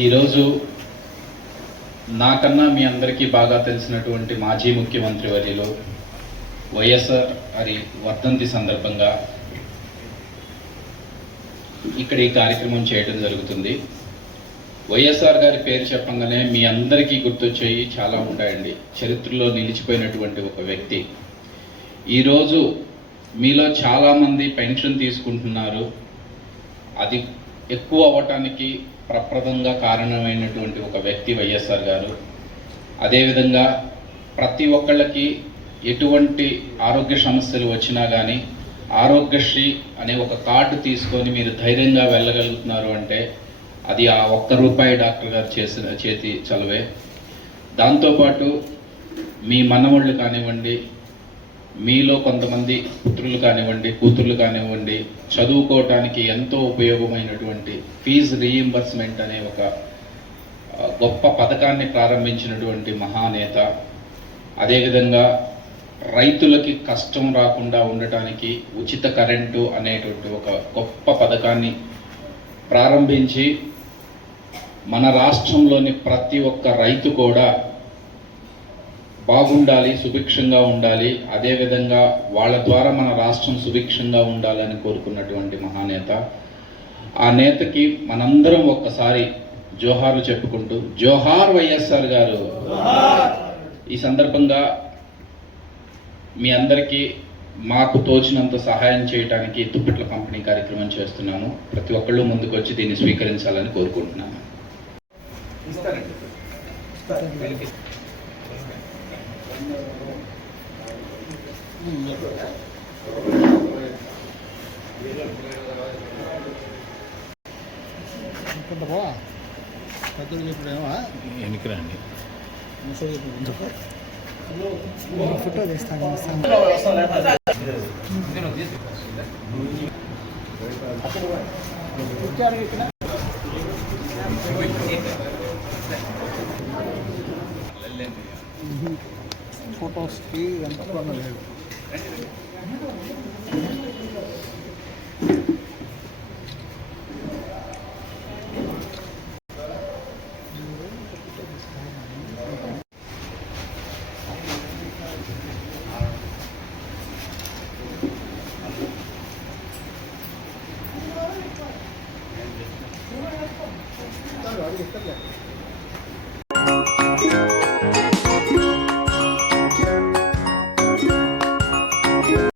ఈరోజు నాకన్నా మీ అందరికీ బాగా తెలిసినటువంటి మాజీ ముఖ్యమంత్రి వర్యులు వైఎస్ఆర్ గారి వర్ధంతి సందర్భంగా ఇక్కడ ఈ కార్యక్రమం చేయడం జరుగుతుంది. వైఎస్ఆర్ గారి పేరు చెప్పంగానే మీ అందరికీ గుర్తొచ్చేవి చాలా ఉంటాయండి. చరిత్రలో నిలిచిపోయినటువంటి ఒక వ్యక్తి. ఈరోజు మీలో చాలామంది పెన్షన్ తీసుకుంటున్నారు. అది ఎక్కువ అవ్వటానికి ప్రప్రదంగా కారణమైనటువంటి ఒక వ్యక్తి వైఎస్ఆర్ గారు. అదేవిధంగా ప్రతి ఒక్కళ్ళకి ఎటువంటి ఆరోగ్య సమస్యలు వచ్చినా కానీ ఆరోగ్యశ్రీ అనే ఒక కార్డు తీసుకొని మీరు ధైర్యంగా వెళ్ళగలుగుతున్నారు అంటే అది ఆ ఒక్క రూపాయి డాక్టర్ గారు చేసిన చేతి చలవే. దాంతోపాటు మీ మనవళ్ళు కానివ్వండి మీలో కొంతమంది పుత్రులు కానివ్వండి కూతుర్లు కానివ్వండి చదువుకోవటానికి ఎంతో ఉపయోగమైనటువంటి ఫీజు రీయింబర్స్మెంట్ అనే ఒక గొప్ప పథకాన్ని ప్రారంభించినటువంటి మహానేత. అదేవిధంగా రైతులకి కష్టం రాకుండా ఉండటానికి ఉచిత కరెంటు అనేటువంటి ఒక గొప్ప పథకాన్ని ప్రారంభించి మన రాష్ట్రంలోని ప్రతి ఒక్క రైతు కూడా బాగుండాలి సుభిక్షంగా ఉండాలి అదేవిధంగా వాళ్ళ ద్వారా మన రాష్ట్రం సుభిక్షంగా ఉండాలని కోరుకున్నటువంటి మహానేత. ఆ నేతకి మనందరం ఒక్కసారి జోహార్లు చెప్పుకుంటూ జోహార్ వైఎస్ఆర్ గారు ఈ సందర్భంగా మీ అందరికీ మాకు తోచినంత సహాయం చేయడానికి తుప్పిట్ల పంపిణీ కార్యక్రమం చేస్తున్నాము ప్రతి ఒక్కళ్ళు ముందుకు వచ్చి దీన్ని స్వీకరించాలని కోరుకుంటున్నాను. అనుకుంటా ఫోటో తీస్తాను ఇక్కడ ఫొటోస్కి ఎంత కొన లేదు అది ఇస్తారు